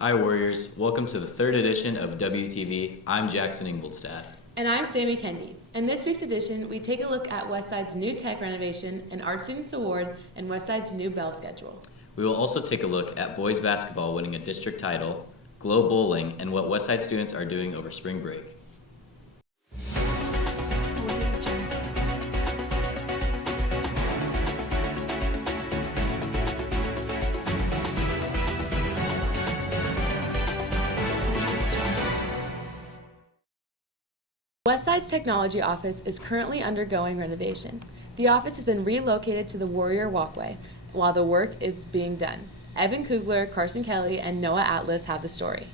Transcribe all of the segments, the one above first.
Hi Warriors, welcome to the third edition of WTV. I'm Jackson Ingolstadt. And I'm Sammy Kendi. In this week's edition, we take a look at Westside's new tech renovation, an Art Students Award, and Westside's new bell schedule. We will also take a look at boys basketball winning a district title, Glow Bowling, and what Westside students are doing over spring break. Westside's technology office is currently undergoing renovation. The office has been relocated to the Warrior Walkway while the work is being done. Evan Kugler, Carson Kelly, and Noah Atlas have the story.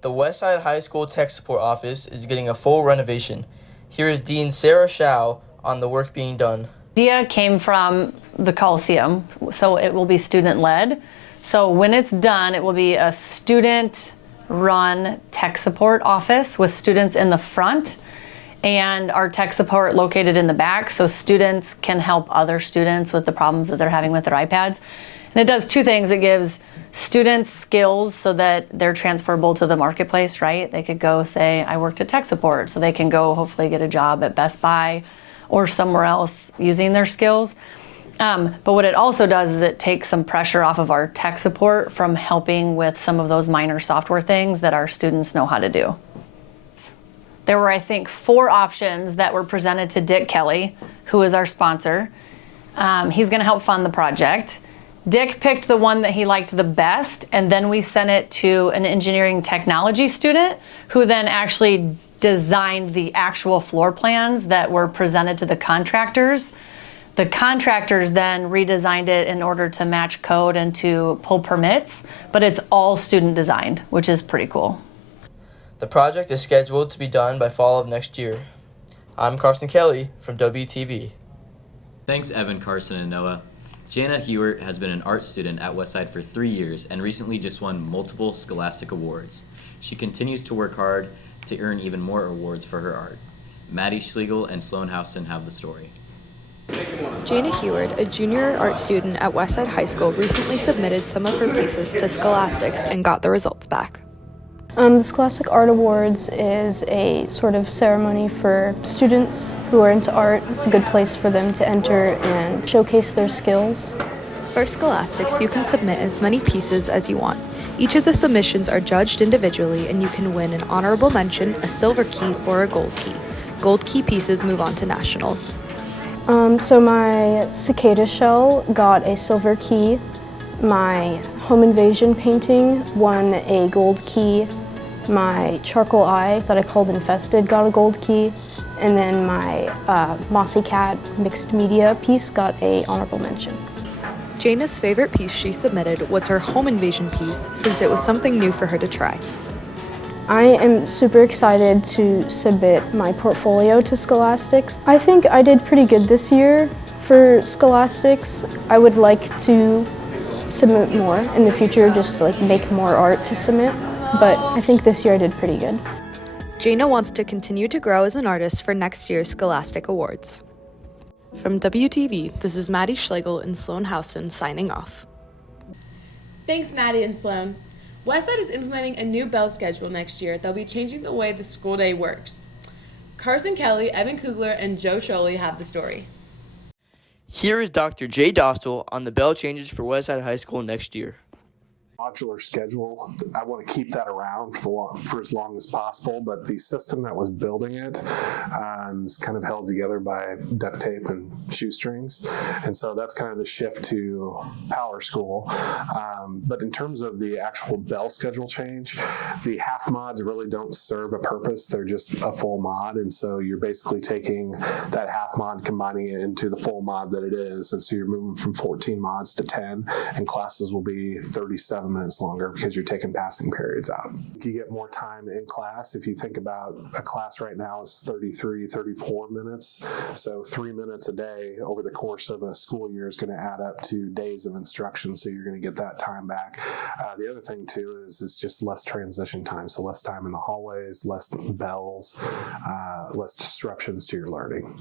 The Westside High School Tech Support Office is getting a full renovation. Here is Dean Sarah Shao on the work being done. The idea came from the Coliseum, so it will be student-led. So when it's done, it will be a student-run tech support office with students in the front and our tech support located in the back, so students can help other students with the problems that they're having with their iPads. And it does two things. It gives students skills so that they're transferable to the marketplace, right? They could go say, I worked at tech support, so they can go hopefully get a job at Best Buy or somewhere else using their skills. But what it also does is it takes some pressure off of our tech support from helping with some of those minor software things that our students know how to do. There were, I think, 4 options that were presented to Dick Kelly, who is our sponsor. He's going to help fund the project. Dick picked the one that he liked the best, and then we sent it to an engineering technology student who then actually designed the actual floor plans that were presented to the contractors. The contractors then redesigned it in order to match code and to pull permits, but it's all student designed, which is pretty cool. The project is scheduled to be done by fall of next year. I'm Carson Kelly from WTV. Thanks Evan, Carson, and Noah. Jana Hewert has been an art student at Westside for 3 years and recently just won multiple Scholastic Awards. She continues to work hard to earn even more awards for her art. Maddie Schlegel and Sloan Houston have the story. Jana Heward, a junior art student at Westside High School, recently submitted some of her pieces to Scholastics and got the results back. The Scholastic Art Awards is a sort of ceremony for students who are into art. It's a good place for them to enter and showcase their skills. For Scholastics, you can submit as many pieces as you want. Each of the submissions are judged individually, and you can win an honorable mention, a silver key, or a gold key. Gold key pieces move on to nationals. So my cicada shell got a silver key. My home invasion painting won a gold key. My charcoal eye that I called Infested got a gold key. And then my Mossy Cat mixed media piece got a honorable mention. Jana's favorite piece she submitted was her home invasion piece, since it was something new for her to try. I am super excited to submit my portfolio to Scholastics. I think I did pretty good this year for Scholastics. I would like to submit more in the future, just to make more art to submit, but I think this year I did pretty good. Jana wants to continue to grow as an artist for next year's Scholastic Awards. From WTV, this is Maddie Schlegel and Sloan Houston signing off. Thanks, Maddie and Sloan. Westside is implementing a new bell schedule next year that'll be changing the way the school day works. Carson Kelly, Evan Kugler, and Joe Sholey have the story. Here is Dr. Jay Dostal on the bell changes for Westside High School next year. Modular schedule. I want to keep that around for as long as possible, but the system that was building it is kind of held together by duct tape and shoestrings, and so that's kind of the shift to Power School. But in terms of the actual bell schedule change, the half mods really don't serve a purpose. They're just a full mod, and so you're basically taking that half mod, combining it into the full mod that it is, and so you're moving from 14 mods to 10, and classes will be 37 minutes longer because you're taking passing periods out. You get more time in class. If you think about a class right now is 33, 34 minutes. So 3 minutes a day over the course of a school year is going to add up to days of instruction. So you're going to get that time back. The other thing too is just less transition time. So less time in the hallways, less bells, less disruptions to your learning.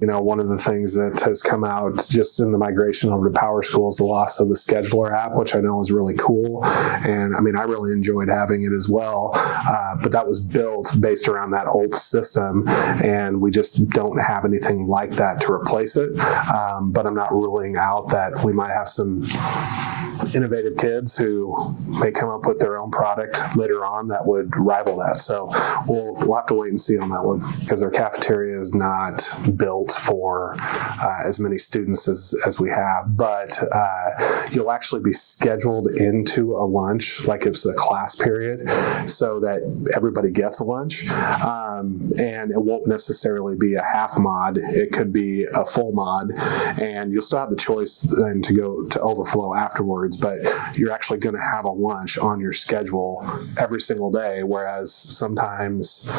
One of the things that has come out just in the migration over to Power School is the loss of the scheduler app, which I know is really cool. And I really enjoyed having it as well. But that was built based around that old system, and we just don't have anything like that to replace it. But I'm not ruling out that we might have some innovative kids who may come up with their own product later on that would rival that. So we'll have to wait and see on that one, because our cafeteria is not built for as many students as we have, but you'll actually be scheduled into a lunch like it's a class period, so that everybody gets a lunch, and it won't necessarily be a half mod. It could be a full mod, and you'll still have the choice then to go to overflow afterwards, but you're actually going to have a lunch on your schedule every single day, whereas sometimes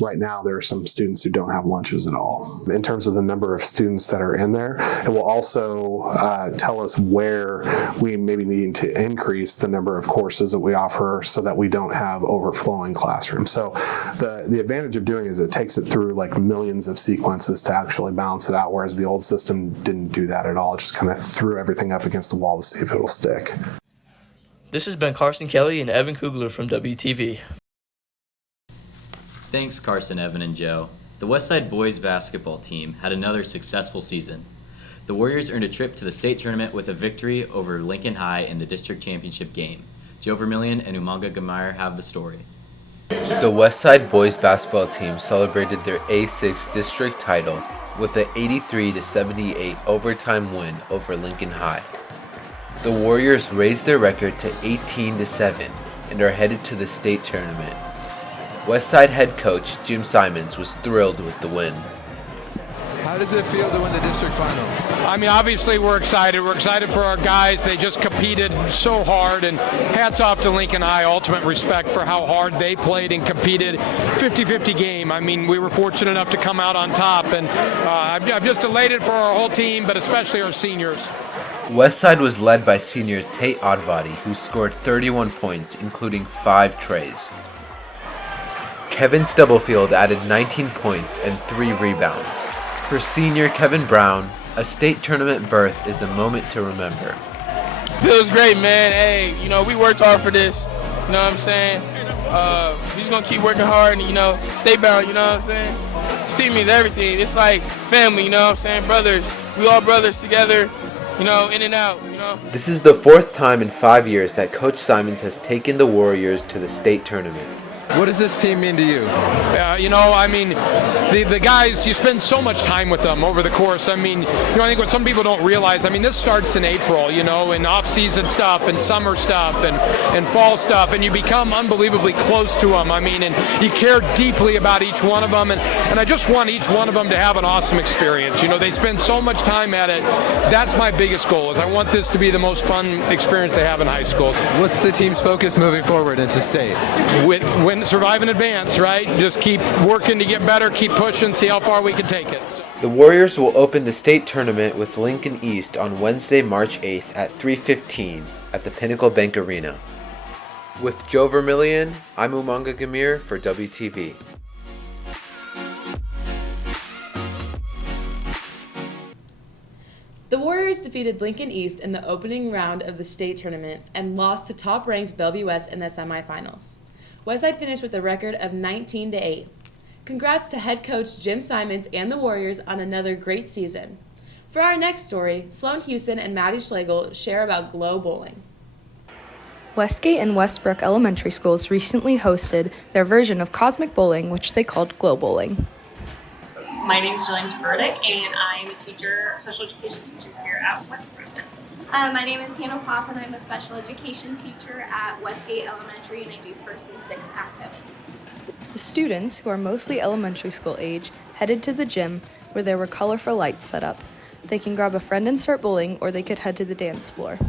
right now there are some students who don't have lunches at all. In terms of the number of students that are in there, it will also tell us where we maybe need to increase the number of courses that we offer so that we don't have overflowing classrooms. So the advantage of doing it is it takes it through like millions of sequences to actually balance it out, whereas the old system didn't do that at all. It just kind of threw everything up against the wall to see if it will stick. This has been Carson Kelly and Evan Kugler from WTV. Thanks, Carson, Evan, and Joe. The Westside boys basketball team had another successful season. The Warriors earned a trip to the state tournament with a victory over Lincoln High in the district championship game. Joe Vermillion and Umanga Gamire have the story. The Westside boys basketball team celebrated their A6 district title with an 83-78 overtime win over Lincoln High. The Warriors raised their record to 18-7 and are headed to the state tournament. Westside head coach Jim Simons was thrilled with the win. How does it feel to win the district final? Obviously we're excited. We're excited for our guys. They just competed so hard, and hats off to Lincoln High. Ultimate respect for how hard they played and competed. 50-50 game. We were fortunate enough to come out on top, and I'm just elated for our whole team, but especially our seniors. Westside was led by senior Tate Oddvadi, who scored 31 points, including 5 trays. Kevin Stubblefield added 19 points and 3 rebounds. For senior Kevin Brown, a state tournament berth is a moment to remember. Feels great, man. Hey, we worked hard for this. You know what I'm saying? We're just going to keep working hard and, stay bound, you know what I'm saying? This team means everything. It's like family, you know what I'm saying? Brothers. We all brothers together, in and out, This is the 4th time in 5 years that Coach Simons has taken the Warriors to the state tournament. What does this team mean to you? The guys, you spend so much time with them over the course. I think what some people don't realize, this starts in April, and off-season stuff and summer stuff and fall stuff, and you become unbelievably close to them. And you care deeply about each one of them, and I just want each one of them to have an awesome experience. They spend so much time at it. That's my biggest goal, is I want this to be the most fun experience they have in high school. What's the team's focus moving forward into state? Survive and advance, right? Just keep working to get better, keep pushing, see how far we can take it. The Warriors will open the state tournament with Lincoln East on Wednesday, March 8th at 3:15 at the Pinnacle Bank Arena. With Joe Vermillion, I'm Umanga Gamire for WTV. The Warriors defeated Lincoln East in the opening round of the state tournament and lost to top-ranked Bellevue West in the semifinals. Westside finished with a record of 19-8. Congrats to head coach Jim Simons and the Warriors on another great season. For our next story, Sloan Houston and Maddie Schlegel share about Glow Bowling. Westgate and Westbrook elementary schools recently hosted their version of Cosmic Bowling, which they called Glow Bowling. My name is Jillian Taburdick, and I'm a special education teacher here at Westbrook. My name is Hannah Popp, and I'm a special education teacher at Westgate Elementary, and I do 1st and 6th academics. The students, who are mostly elementary school age, headed to the gym where there were colorful lights set up. They can grab a friend and start bowling, or they could head to the dance floor.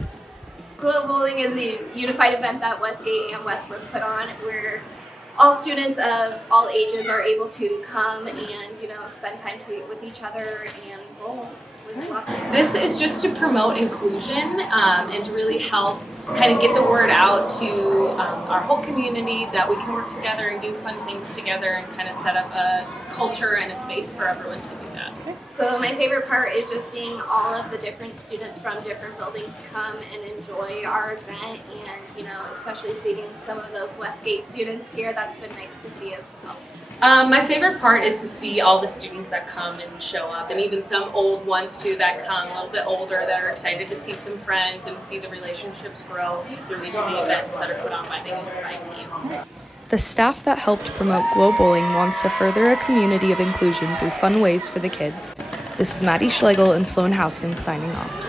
Glow Bowling is a unified event that Westgate and Westbrook put on, where all students of all ages are able to come and, spend time with each other and bowl. This is just to promote inclusion and to really help kind of get the word out to our whole community that we can work together and do fun things together and kind of set up a culture and a space for everyone to do that. So my favorite part is just seeing all of the different students from different buildings come and enjoy our event, and especially seeing some of those Westgate students here. That's been nice to see as well. My favorite part is to see all the students that come and show up, and even some old ones too that come a little bit older that are excited to see some friends and see the relationships grow through each of the events that are put on by the Unified team. The staff that helped promote Glow Bowling wants to further a community of inclusion through fun ways for the kids. This is Maddie Schlegel and Sloan Houston signing off.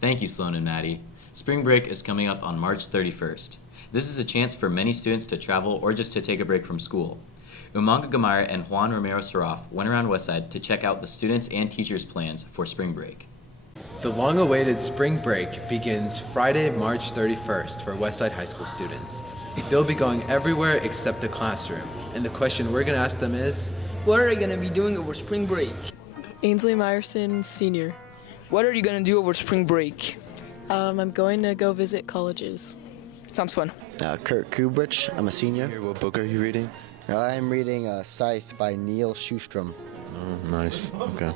Thank you, Sloan and Maddie. Spring break is coming up on March 31st. This is a chance for many students to travel or just to take a break from school. Umanga Gamar and Juan Romero Saraf went around Westside to check out the students' and teachers' plans for spring break. The long-awaited spring break begins Friday, March 31st for Westside High School students. They'll be going everywhere except the classroom. And the question we're going to ask them is, What are you going to be doing over spring break? Ainsley Meyerson, senior. What are you going to do over spring break? I'm going to go visit colleges. Sounds fun. Kurt Kubrich, I'm a senior. What book are you reading? I'm reading Scythe by Neil Schustrom. Oh, nice. Okay.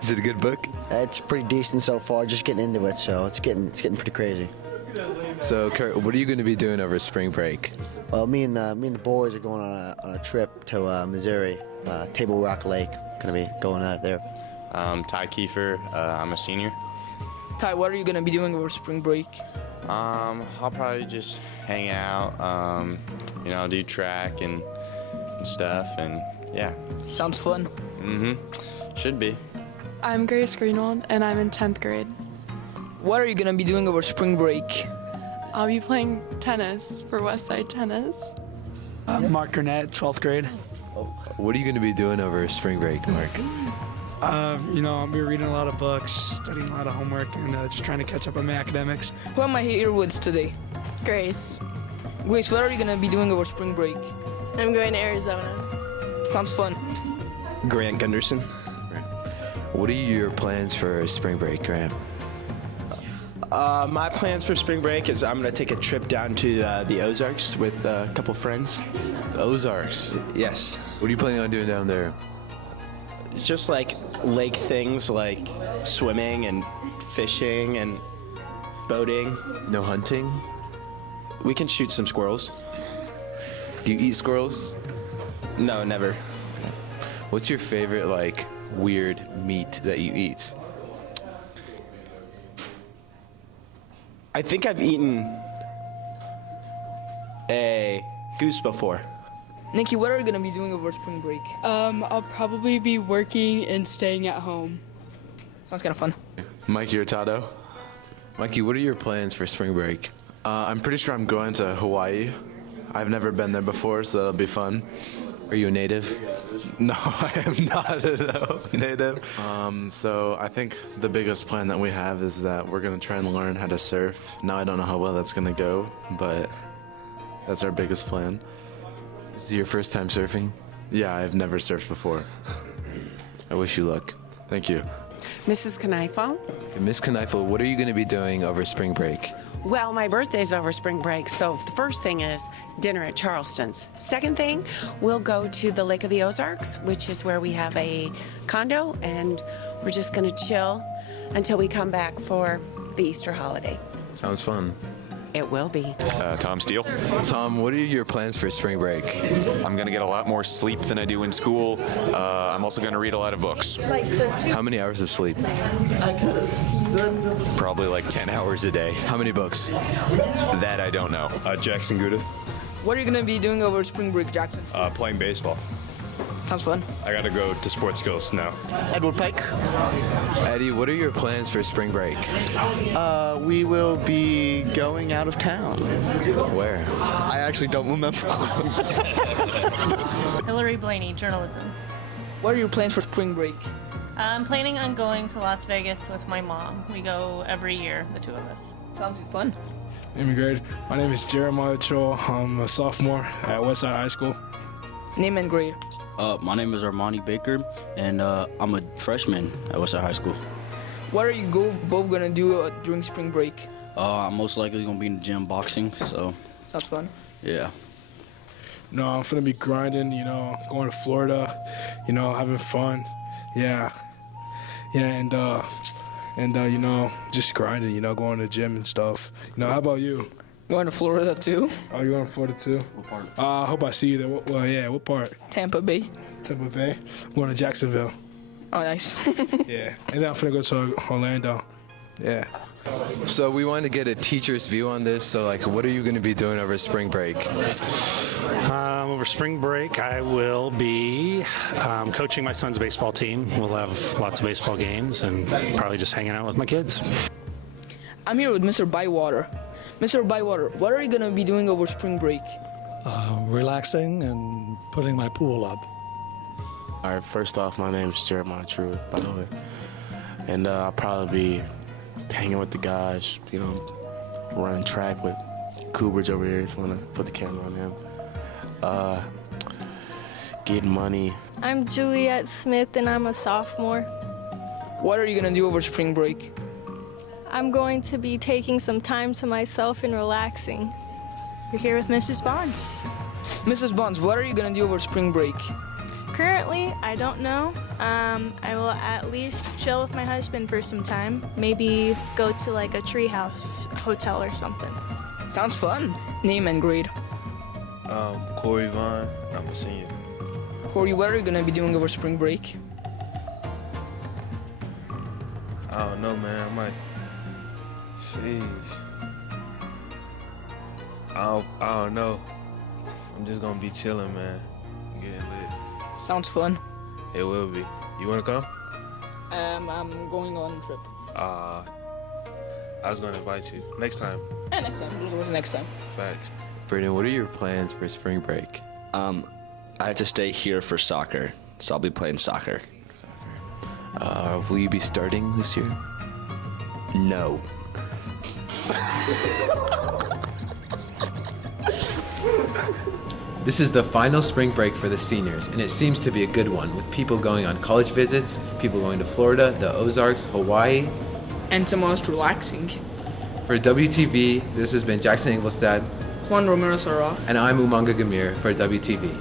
Is it a good book? It's pretty decent so far, just getting into it, so it's getting pretty crazy. So, Kurt, what are you going to be doing over spring break? Well, me and the boys are going on a trip to Missouri, Table Rock Lake. Gonna be going out there. Ty Kiefer, I'm a senior. Ty, what are you going to be doing over spring break? I'll probably just hang out, do track and stuff, and yeah. Sounds fun. Should be. I'm Grace Greenwald, and I'm in 10th grade. What are you going to be doing over spring break? I'll be playing tennis for Westside Tennis. Mark Gurnett, 12th grade. What are you going to be doing over spring break, Mark? I'll be reading a lot of books, studying a lot of homework, and just trying to catch up on my academics. Who am I here with today? Grace. Grace, what are you going to be doing over spring break? I'm going to Arizona. Sounds fun. Grant Gunderson. What are your plans for spring break, Grant? My plans for spring break is I'm going to take a trip down to the Ozarks with a couple friends. The Ozarks? Yes. What are you planning on doing down there? Just like lake things like swimming and fishing and boating. No hunting? We can shoot some squirrels. Do you eat squirrels? No, never. What's your favorite, weird meat that you eat? I think I've eaten a goose before. Nikki, what are you going to be doing over spring break? I'll probably be working and staying at home. Sounds kind of fun. Mikey Hurtado. Mikey, what are your plans for spring break? I'm pretty sure I'm going to Hawaii. I've never been there before, so that'll be fun. Are you a native? No, I am not a native. So I think the biggest plan that we have is that we're going to try and learn how to surf. Now I don't know how well that's going to go, but that's our biggest plan. Is it your first time surfing? Yeah, I've never surfed before. I wish you luck. Thank you. Mrs. Kneifel. Miss Kneifel, what are you going to be doing over spring break? Well, my birthday's over spring break, so the first thing is dinner at Charleston's. Second thing, we'll go to the Lake of the Ozarks, which is where we have a condo, and we're just going to chill until we come back for the Easter holiday. Sounds fun. It will be. Tom Steele. Tom, what are your plans for spring break? I'm going to get a lot more sleep than I do in school. I'm also going to read a lot of books. How many hours of sleep? Probably 10 hours a day. How many books? That I don't know. Jackson Gouda. What are you going to be doing over spring break, Jackson? Playing baseball. Sounds fun. I got to go to sports skills now. Edward Pike. Eddie, what are your plans for spring break? We will be going out of town. Where? I actually don't remember. Hillary Blaney, journalism. What are your plans for spring break? I'm planning on going to Las Vegas with my mom. We go every year, the two of us. Sounds fun. Name and grade. My name is Jeremiah Troll. I'm a sophomore at Westside High School. Name and grade. My name is Armani Baker, and I'm a freshman at Westside High School. What are you both going to do during spring break? I'm most likely going to be in the gym boxing, so... Sounds fun. Yeah. I'm finna be grinding, going to Florida, having fun. Yeah. Yeah, and just grinding, going to the gym and stuff. How about you? Going to Florida too? Oh, you going to Florida too? What part? I hope I see you there. Well, yeah, what part? Tampa Bay. Tampa Bay? I'm going to Jacksonville. Oh, nice. Yeah, and then I'm finna go to Orlando. Yeah. So we wanted to get a teacher's view on this. So what are you going to be doing over spring break? Over spring break, I will be coaching my son's baseball team. We'll have lots of baseball games and probably just hanging out with my kids. I'm here with Mr. Bywater. Mr. Bywater, what are you going to be doing over spring break? Relaxing and putting my pool up. All right, first off, my name's Jeremiah Truitt, by the way. And I'll probably be hanging with the guys, running track with Coobridge over here if you want to put the camera on him. Getting money. I'm Juliet Smith and I'm a sophomore. What are you going to do over spring break? I'm going to be taking some time to myself and relaxing. We're here with Mrs. Bonds. Mrs. Bonds, what are you going to do over spring break? Currently, I don't know. I will at least chill with my husband for some time. Maybe go to like a treehouse hotel or something. Sounds fun. Name and grade. Corey Vaughn. I'm a senior. Corey, what are you going to be doing over spring break? I don't know, man. I might. Jeez. I don't know. I'm just gonna be chilling, man. Getting lit. Sounds fun. It will be. You wanna come? I'm going on a trip. I was gonna invite you. Next time. Yeah, next time. It was next time. Facts. Braden, what are your plans for spring break? I have to stay here for soccer, so I'll be playing soccer. Will you be starting this year? No. This is the final spring break for the seniors, and it seems to be a good one, with people going on college visits, people going to Florida, the Ozarks, Hawaii. And to most relaxing. For WTV, this has been Jackson Ingolstad, Juan Romero Saraf, and I'm Umanga Gamir for WTV.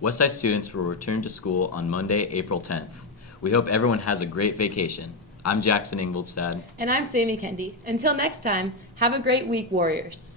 Westside students will return to school on Monday, April 10th. We hope everyone has a great vacation. I'm Jackson Ingolstad. And I'm Sammy Kendi. Until next time, have a great week, Warriors.